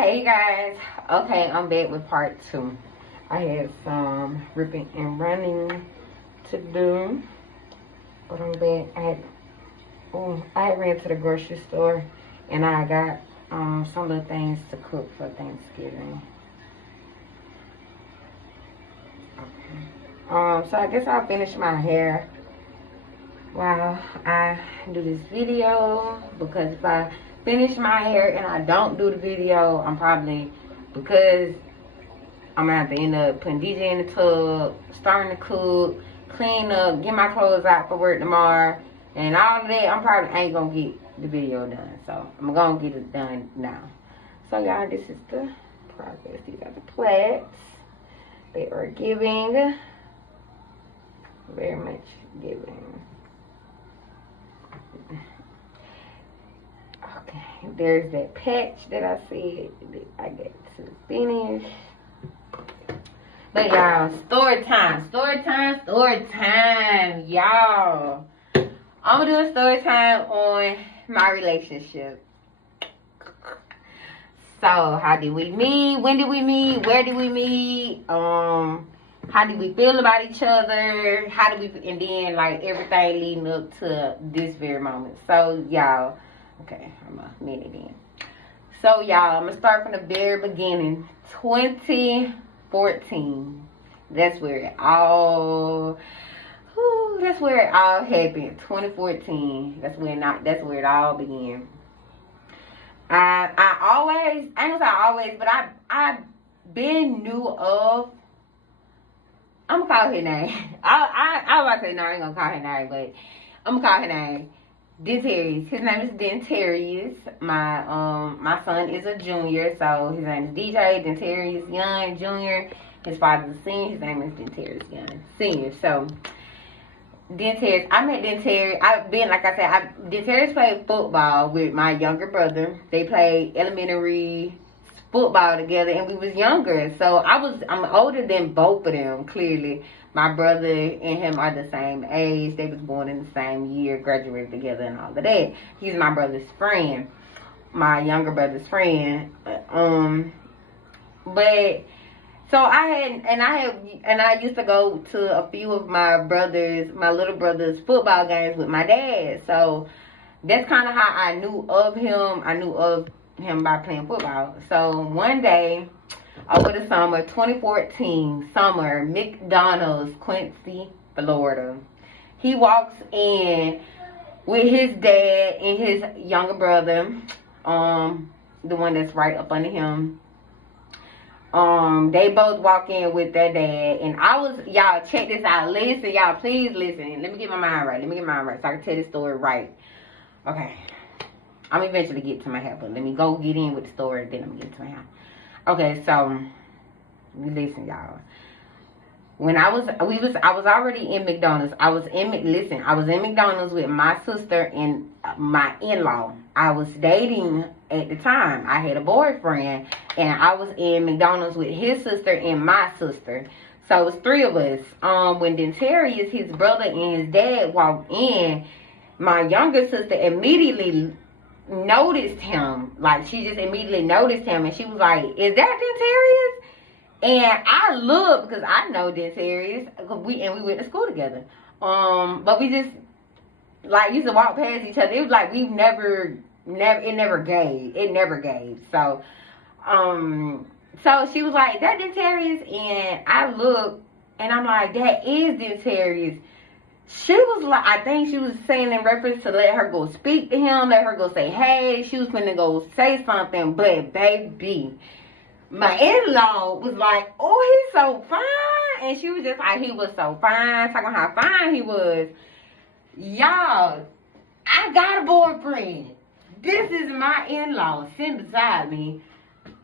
Hey guys, okay, I'm back with part 2. I had some ripping and running to do, but I'm back. I ran to the grocery store and I got some little things to cook for Thanksgiving. Okay. So I guess I'll finish my hair while I do this video, because if I finish my hair and I don't do the video, because I'm gonna have to end up putting DJ in the tub, starting to cook, clean up, get my clothes out for work tomorrow, and all of that, I'm probably ain't gonna get the video done. So I'm gonna get it done now. So y'all, this is the progress. These are the plaits. They are giving, very much giving. Okay, there's that patch that I said I get to finish. But y'all, story time, y'all. I'm gonna do a story time on my relationship. So, how did we meet? When did we meet? Where did we meet? How did we feel about each other? And then like everything leading up to this very moment. So y'all, okay, I'm a minute in. So y'all, I'm gonna start from the very beginning. 2014. That's where it all happened. 2014. That's where it all began. I ain't gonna say always, but I've been knew of. I'm gonna call her name. I was about to say no, I ain't gonna call her name, but I'm gonna call her name. Dentarius. His name is Dentarius. My son is a junior, so his name is DJ Dentarius Young Junior. His father's a senior. His name is Dentarius Young Senior. So Dentarius, I met Dentarius. Dentarius played football with my younger brother. They played elementary football together, and we was younger. So I'm older than both of them. Clearly, my brother and him are the same age. They was born in the same year, graduated together, and all of that. He's my brother's friend, my younger brother's friend. But so I used to go to a few of my little brother's football games with my dad. So that's kind of how I knew of him. I knew of him by playing football. So one day over the summer, 2014 summer, McDonald's, Quincy, Florida, he walks in with his dad and his younger brother, the one that's right up under him. They both walk in with their dad, and y'all check this out. Listen, y'all, please listen. Let me get my mind right so I can tell this story right. Okay. I'm eventually get to my hair, but let me go get in with the story, then I'm getting to my hair. Okay, so listen, y'all. When I was already in McDonald's. I was in McDonald's with my sister and my in-law. I was dating at the time. I had a boyfriend, and I was in McDonald's with his sister and my sister. So it was three of us. When Dentarius, his brother, and his dad walked in, my younger sister immediately noticed him. Like, she just immediately noticed him, and she was like, "Is that Dentarius?" And I looked, because I know Dentarius, we went to school together. But we just like used to walk past each other. It was like it never gave. So she was like, "That Dentarius?" And I looked, and I'm like, "That is Dentarius." She was like, I think she was saying in reference to let her go speak to him, let her go say hey. She was finna go say something, but baby, my in-law was like, "Oh, he's so fine," and she was just like, "He was so fine," talking about how fine he was. Y'all, I got a boyfriend. This is my in-law sitting beside me.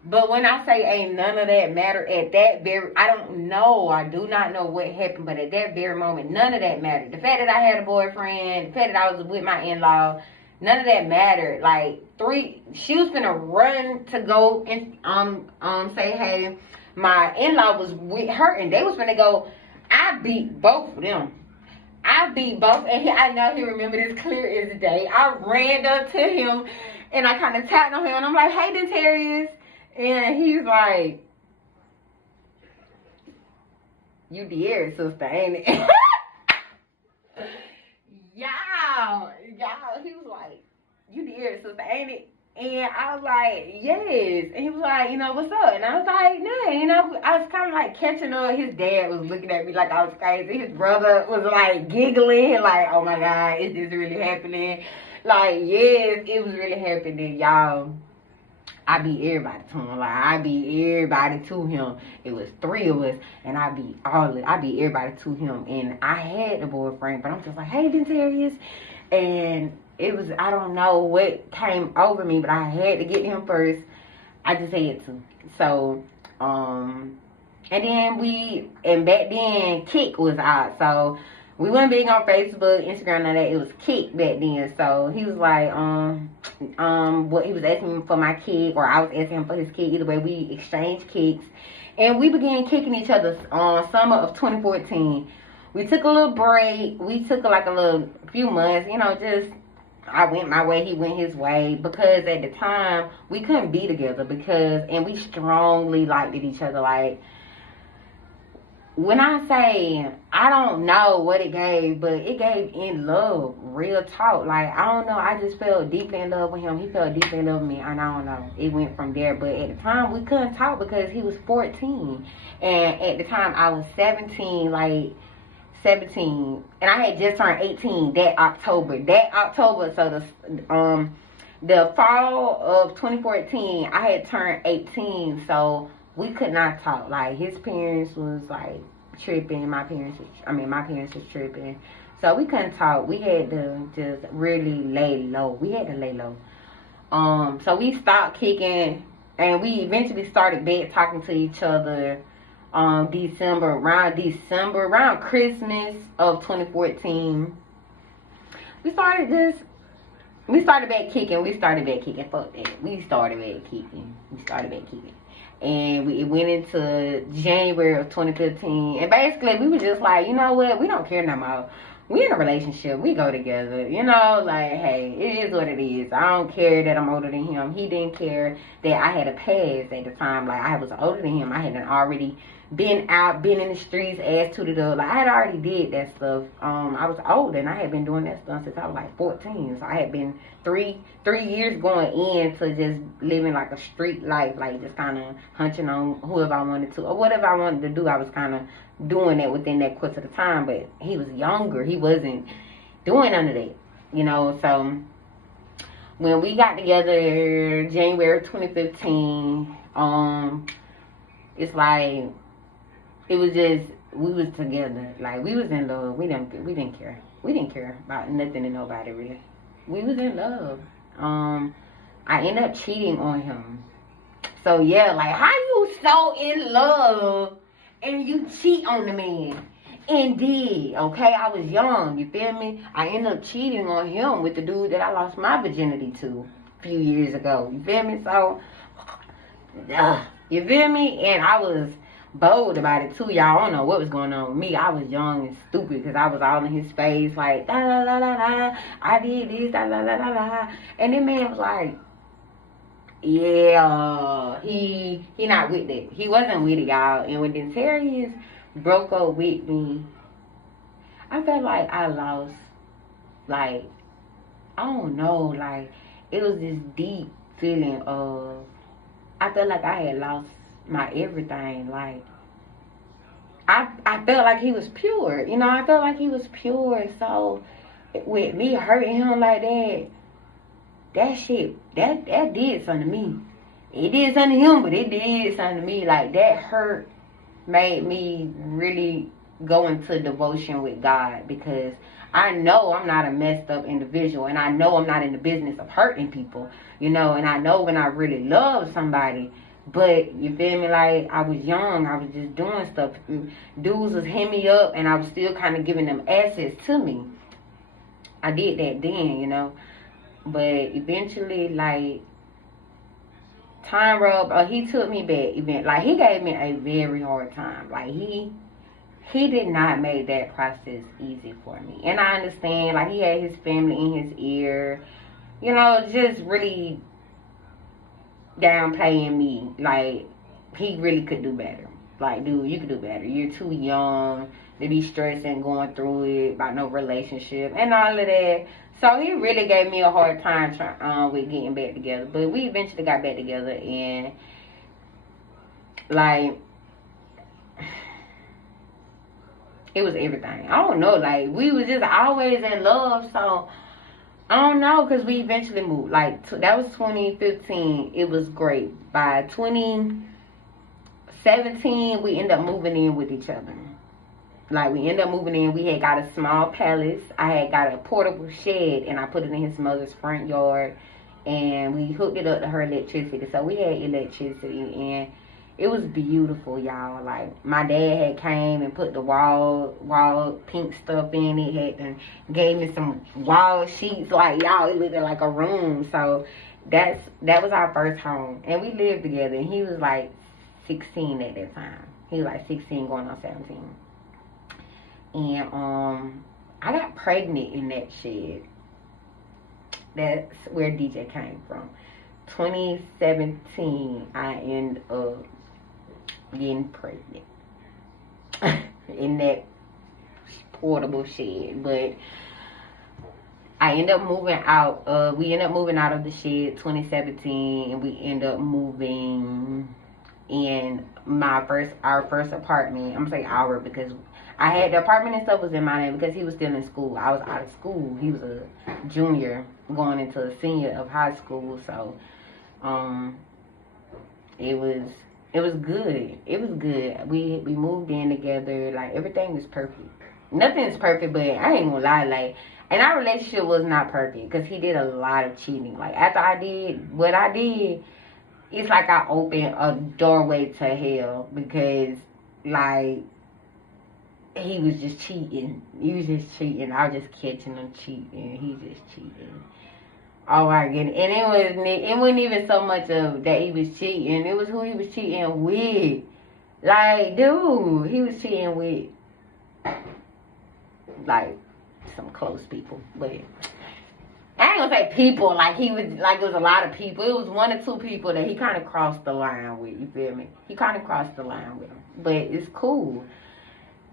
But when I say ain't none of that matter at that I do not know what happened, but at that very moment, none of that mattered. The fact that I had a boyfriend, the fact that I was with my in-law, none of that mattered. Like, she was gonna run to go and say hey. My in-law was with her, and they was gonna go. I beat both of them. And I know he remembered this clear as day. I ran up to him, and I kind of tapped on him, and I'm like, "Hey, Dentarius." And he's like, you De'Ara's sister, ain't it? y'all, he was like, you De'Ara's sister, ain't it? And I was like, yes. And he was like, you know, what's up? And I was like, nah, you know, I was kind of like catching on. His dad was looking at me like I was crazy. His brother was like giggling, like, oh my God, is this really happening? Like, yes, it was really happening, y'all. I beat everybody to him. Like, I beat everybody to him. It was 3 of us, and I beat everybody to him. And I had a boyfriend, but I'm just like, hey, Dentarius. And it was, I don't know what came over me, but I had to get him first. I just had to. So, and back then, Kick was out. So, we wasn't big on Facebook, Instagram, and all that. It was Kick back then. So, he was like, what he was asking me for my kick, or I was asking him for his kick. Either way, we exchanged kicks. And we began kicking each other on summer of 2014. We took a little break. We took like a little few months, you know, just I went my way, he went his way, because at the time we couldn't be together and we strongly liked each other. Like, when I say I don't know what it gave, but it gave in love, real talk. Like, I don't know, I just felt deeply in love with him. He felt deeply in love with me, and I don't know. It went from there, but at the time we couldn't talk because he was 14, and at the time I was 17, like 17, and I had just turned 18 that October. So the fall of 2014, I had turned 18, so we could not talk. Like, his parents was like tripping, my parents was tripping, so we couldn't talk. We had to just really lay low. So we stopped kicking, and we eventually started back talking to each other December, around Christmas of 2014. We started back kicking. Fuck that. We started back kicking. And it went into January of 2015. And basically, we were just like, you know what? We don't care no more. We in a relationship. We go together. You know, like, hey, it is what it is. I don't care that I'm older than him. He didn't care that I had a past at the time. Like, I was older than him. I had already been out, been in the streets, ass tooted up. Like, I had already did that stuff. I was older, and I had been doing that stuff since I was like 14. So I had been three years going into just living like a street life, like just kind of hunching on whoever I wanted to, or whatever I wanted to do. I was kind of doing that within that course of the time. But he was younger. He wasn't doing none of that, you know. So when we got together January 2015, it's like, it was just, we was together. Like, we was in love. We didn't care. We didn't care about nothing and nobody, really. We was in love. I ended up cheating on him. So yeah, like, how you so in love and you cheat on the man? Indeed, okay, I was young, you feel me? I ended up cheating on him with the dude that I lost my virginity to a few years ago. You feel me? So, you feel me? And I was bold about it too, y'all. I don't know what was going on with me. I was young and stupid because I was all in his face, like, da la la la la, I did this, da la la la la. And then man was like, yeah, he not with it. He wasn't with it, y'all. And when Dentarius broke up with me, I felt like I lost, like, I don't know, like, it was this deep feeling of, I felt like I had lost my everything. Like, I felt like he was pure, you know. I felt like he was pure. So with me hurting him like that, that shit, that did something to me. It did something to him, but it did something to me. Like, that hurt made me really go into devotion with God, because I know I'm not a messed up individual, and I know I'm not in the business of hurting people, you know. And I know when I really love somebody. But, you feel me, like, I was young, I was just doing stuff. Dudes was hitting me up, and I was still kind of giving them access to me. I did that then, you know. But eventually, like, time rubbed, he took me back. Like, he gave me a very hard time. Like, he did not make that process easy for me. And I understand, like, he had his family in his ear. You know, just really downplaying me. Like, he really could do better. Like, dude, you could do better. You're too young to be stressing, going through it about no relationship and all of that. So he really gave me a hard time with getting back together. But we eventually got back together, and like, it was everything. I don't know. Like, we was just always in love. So I don't know, because we eventually moved. Like, that was 2015. It was great. By 2017, we ended up moving in with each other. Like, we ended up moving in. We had got a small palace. I had got a portable shed, and I put it in his mother's front yard. And we hooked it up to her electricity. So we had electricity, and it was beautiful, y'all. Like, my dad had came and put the wall pink stuff in it. Had gave me some wall sheets. Like, y'all, it looked like a room. So that was our first home, and we lived together. And he was like 16 at that time. He was like 16 going on 17. And I got pregnant in that shed. That's where DJ came from. 2017, I ended up getting pregnant in that portable shed. But I ended up moving out. We ended up moving out of the shed 2017, and we ended up moving in our first apartment. I'm gonna say our, because I had the apartment and stuff was in my name because he was still in school. I was out of school. He was a junior going into a senior of high school. So it was good. It was good. We moved in together. Like, everything was perfect. Nothing is perfect, but I ain't gonna lie. Like, and our relationship was not perfect because he did a lot of cheating. Like, after I did what I did, it's like I opened a doorway to hell, because, like, he was just cheating. He was just cheating. I was just catching him cheating. He just cheating. Oh my goodness. And it wasn't even so much of that he was cheating. It was who he was cheating with. Like, dude, he was cheating with, like, some close people. But I ain't gonna say people. Like, he was, like, it was a lot of people. It was 1 or 2 people that he kind of crossed the line with. You feel me? He kind of crossed the line with them. But it's cool.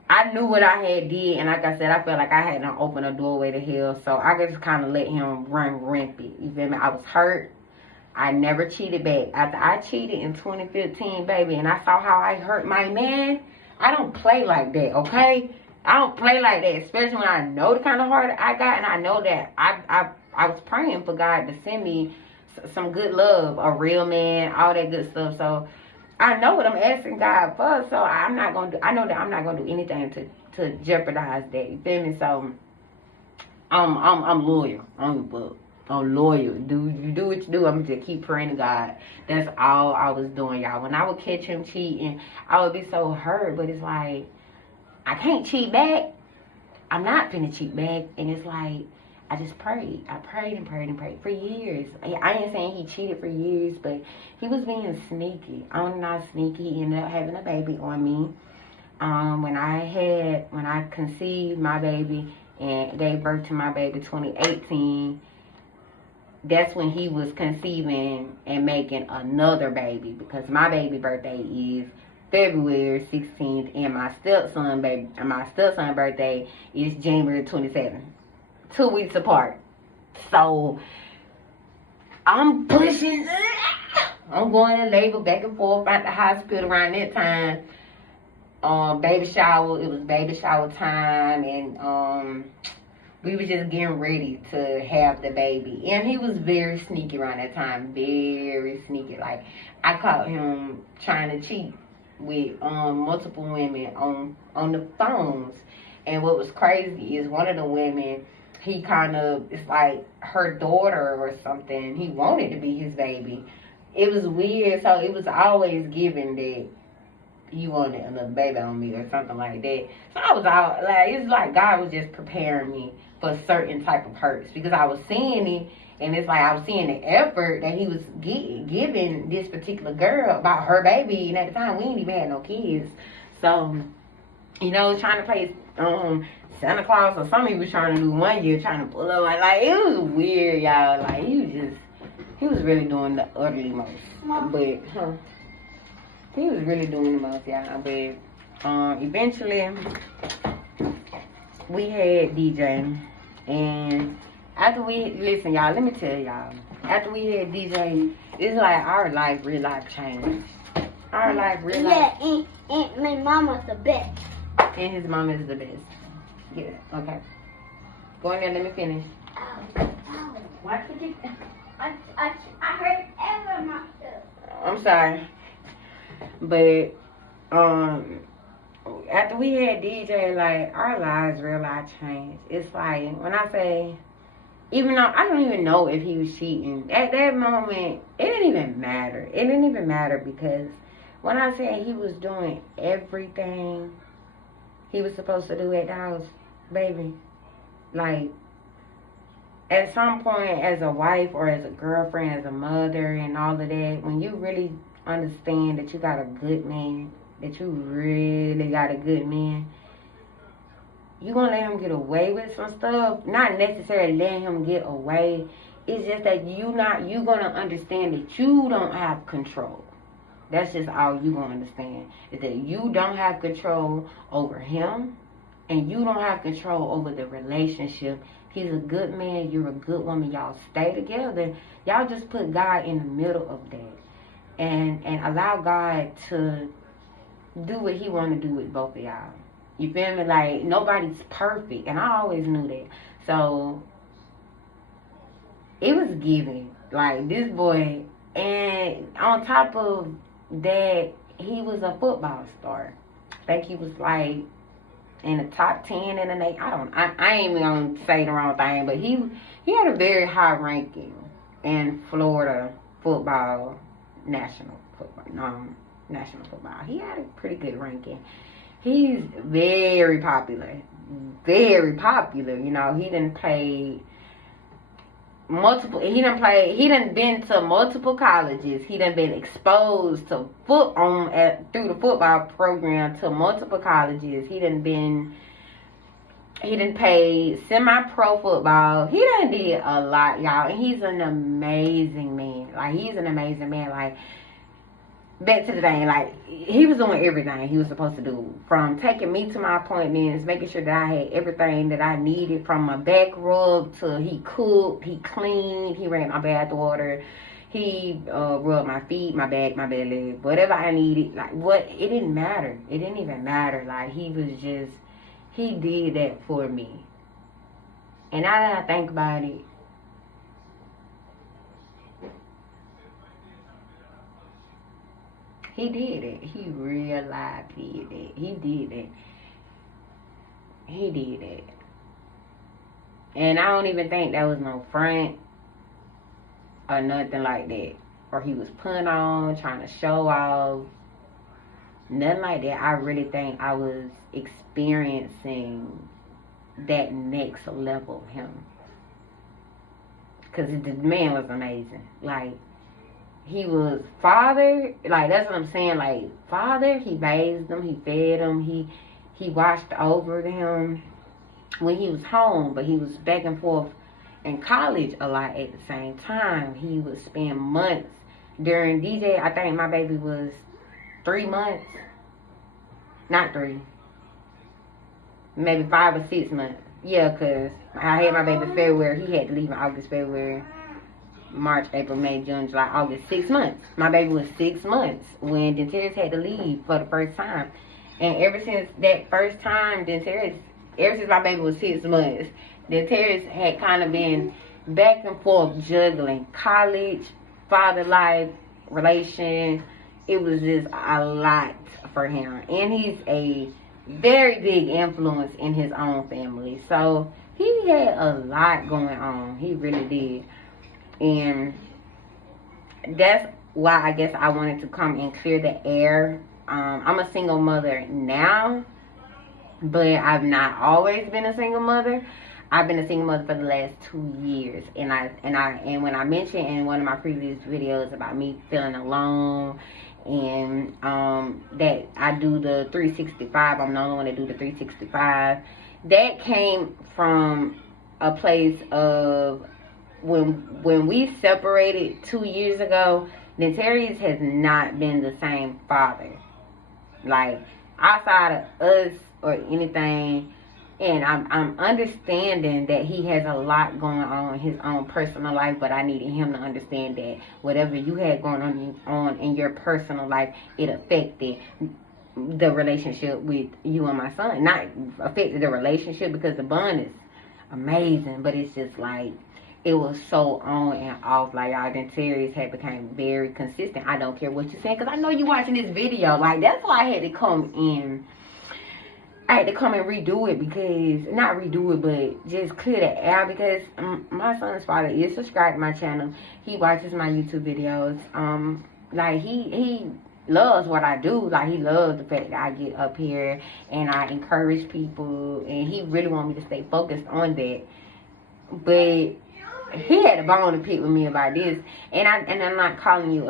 I knew what I had did, and like I said, I felt like I hadn't opened a doorway to hell, so I could just kind of let him run rampant. You feel me? I was hurt. I never cheated back. After I cheated in 2015, baby, and I saw how I hurt my man, I don't play like that, okay? I don't play like that, especially when I know the kind of heart I got, and I know that I was praying for God to send me some good love, a real man, all that good stuff. So I know what I'm asking God for, so I'm not gonna do. I know that I'm not gonna do anything to jeopardize that. You feel me? So I'm loyal. I'm loyal. You do what you do. I'm just keep praying to God. That's all I was doing, y'all. When I would catch him cheating, I would be so hurt. But it's like, I can't cheat back. I'm not finna cheat back. And it's like, I just prayed. I prayed and prayed and prayed for years. I ain't saying he cheated for years, but he was being sneaky. I'm not sneaky. He ended up having a baby on me. When I conceived my baby and gave birth to my baby 2018, that's when he was conceiving and making another baby, because my baby birthday is February 16th, and my stepson birthday is January 27th. 2 weeks apart. So I'm pushing. I'm going to labor back and forth at the hospital around that time. Baby shower. It was baby shower time, and we were just getting ready to have the baby. And he was very sneaky around that time. Very sneaky. Like, I caught him trying to cheat with multiple women on the phones. And what was crazy is one of the women, he kind of, it's like her daughter or something. He wanted to be his baby. It was weird. So it was always given that you wanted another baby on me or something like that. So I was out, like, it's like God was just preparing me for certain type of hurts, because I was seeing it, and it's like I was seeing the effort that he was giving this particular girl about her baby. And at the time, we ain't even had no kids. So, you know, trying to play Santa Claus or something he was trying to do one year, trying to pull up. Like, it was weird, y'all. Like, he He was really doing the utterly most. But, he was really doing the most, y'all. But, eventually, we had DJ. And after listen, y'all, let me tell y'all. After we had DJ, it's like our life, real life changed. Our life, real life. Yeah, and my mama's the best. And his mom is the best. Yeah, okay. Go in there, let me finish. Why could you? I heard ever myself. I'm sorry. But, after we had DJ, like, our lives, real life changed. It's like, when I say, even though I don't even know if he was cheating, at that moment, it didn't even matter. It didn't even matter because when I said he was doing everything he was supposed to do at the house, baby, like, at some point as a wife or as a girlfriend, as a mother and all of that, when you really understand that you got a good man, that you really got a good man, you gonna let him get away with some stuff. Not necessarily letting him get away. It's just that you gonna understand that you don't have control. That's just all you gonna understand. Is that you don't have control over him. And you don't have control over the relationship. He's a good man. You're a good woman. Y'all stay together. Y'all just put God in the middle of that. And allow God to do what he want to do with both of y'all. You feel me? Like, nobody's perfect. And I always knew that. So, it was given. Like, this boy. And on top of that, he was a football star. I think he was like in the top 10 in the nation. I ain't even gonna say the wrong thing, but he had a very high ranking in Florida football, national football. He had a pretty good ranking. He's very popular. Very popular. You know, he done been to multiple colleges. He done been exposed to through the football program to multiple colleges. He done played semi-pro football. He done did a lot, y'all. And he's an amazing man. Like, he's an amazing man. Like, back to the thing, like, he was doing everything he was supposed to do. From taking me to my appointments, making sure that I had everything that I needed, from my back rub to he cooked, he cleaned, he ran my bath water, he rubbed my feet, my back, my belly, whatever I needed. Like, it didn't matter. It didn't even matter. Like, he did that for me. And now that I think about it, he did it. He real life did it. He did it. He did it. And I don't even think that was no front or nothing like that. Or he was putting on, trying to show off. Nothing like that. I really think I was experiencing that next level of him. Because the man was amazing. Like, he was father, like, that's what I'm saying, like, father. He bathed him, he fed him, he watched over him when he was home, but he was back and forth in college a lot at the same time. He would spend months during DJ. I think my baby was 3 months, not 3, maybe 5 or 6 months. Yeah, because I had my baby February. He had to leave in August, February, March, April, May, June, July, August. 6 months. My baby was 6 months when Dentarius had to leave for the first time. And ever since that first time, ever since my baby was 6 months, Dentarius had kind of been back and forth juggling college, father life, relation. It was just a lot for him. And he's a very big influence in his own family. So he had a lot going on. He really did. And that's why I guess I wanted to come and clear the air. I'm a single mother now, but I've not always been a single mother. I've been a single mother for the last 2 years. And when I mentioned in one of my previous videos about me feeling alone, and that I do the 365, I'm the only one that do the 365, that came from a place of when we separated 2 years ago, Nantarius has not been the same father. Like, outside of us or anything, and I'm understanding that he has a lot going on in his own personal life, but I needed him to understand that whatever you had going on in your personal life, it affected the relationship with you and my son. Not affected the relationship, because the bond is amazing, but it's just like, it was so on and off. Like, y'all, then Terry's had became very consistent. I don't care what you're saying, because I know you watching this video. Like, that's why I had to come in. I had to come and redo it, because, not redo it, but just clear the air, because my son's father is subscribed to my channel. He watches my YouTube videos. Like, he loves what I do. Like, he loves the fact that I get up here and I encourage people, and he really want me to stay focused on that. But he had a bone to pick with me about this, and I'm not calling you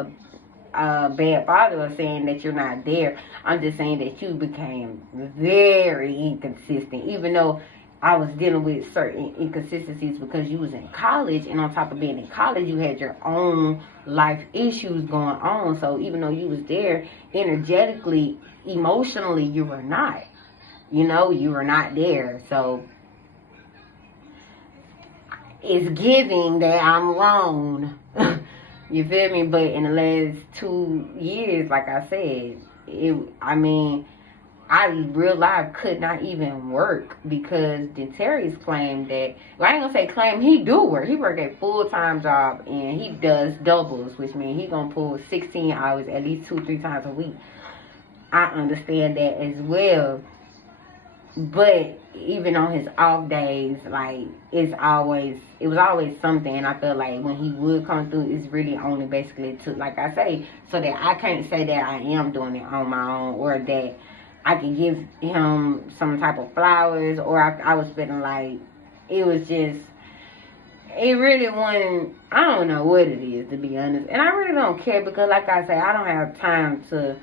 a bad father or saying that you're not there. I'm just saying that you became very inconsistent, even though I was dealing with certain inconsistencies because you was in college, and on top of being in college, you had your own life issues going on. So even though you was there, energetically, emotionally, you were not. You know, you were not there. So it's giving that I'm wrong. You feel me? But in the last 2 years, like I said, I real life could not even work, because Terry's claimed that, well, I ain't gonna say claim, he do work. He work a full-time job, and he does doubles, which means he gonna pull 16 hours at least 2-3 times a week. I understand that as well. But even on his off days, like, it was always something. And I feel like when he would come through, it's really only basically to, like I say, so that I can't say that I am doing it on my own, or that I can give him some type of flowers, or I was feeling like it was just, it really wasn't, I don't know what it is, to be honest. And I really don't care, because like I say, I don't have time to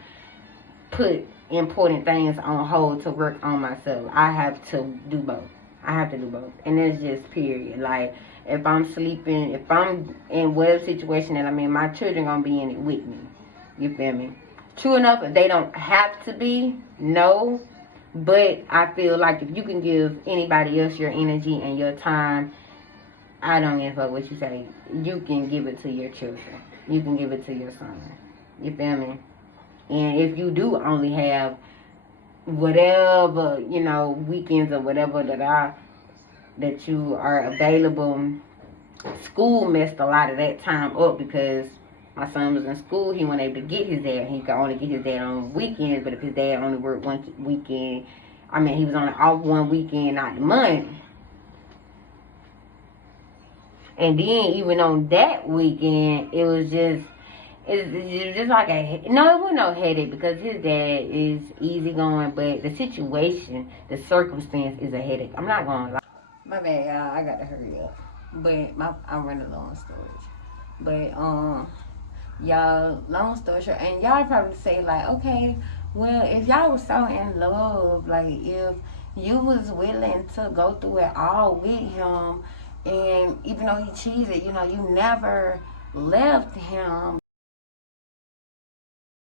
put important things on hold to work on myself. I have to do both. And it's just period. Like, if I'm sleeping, if I'm in whatever situation that I'm in, my children gonna be in it with me. You feel me? True enough, if they don't have to be, no. But I feel like if you can give anybody else your energy and your time, I don't give a fuck what you say, you can give it to your children. You can give it to your son. You feel me? And if you do only have whatever, you know, weekends or whatever that you are available, school messed a lot of that time up, because my son was in school. He wasn't able to get his dad. He could only get his dad on weekends, but if his dad only worked one weekend, he was only off one weekend out the month. And then even on that weekend, it was just, it's just like it wasn't no headache, because his dad is easygoing, but the situation, the circumstance is a headache. I'm not gonna lie. My bad, y'all. I got to hurry up. But I'm running low on storage. But y'all, long story short, and y'all probably say like, okay, well, if y'all was so in love, like if you was willing to go through it all with him, and even though he cheated, you know, you never left him.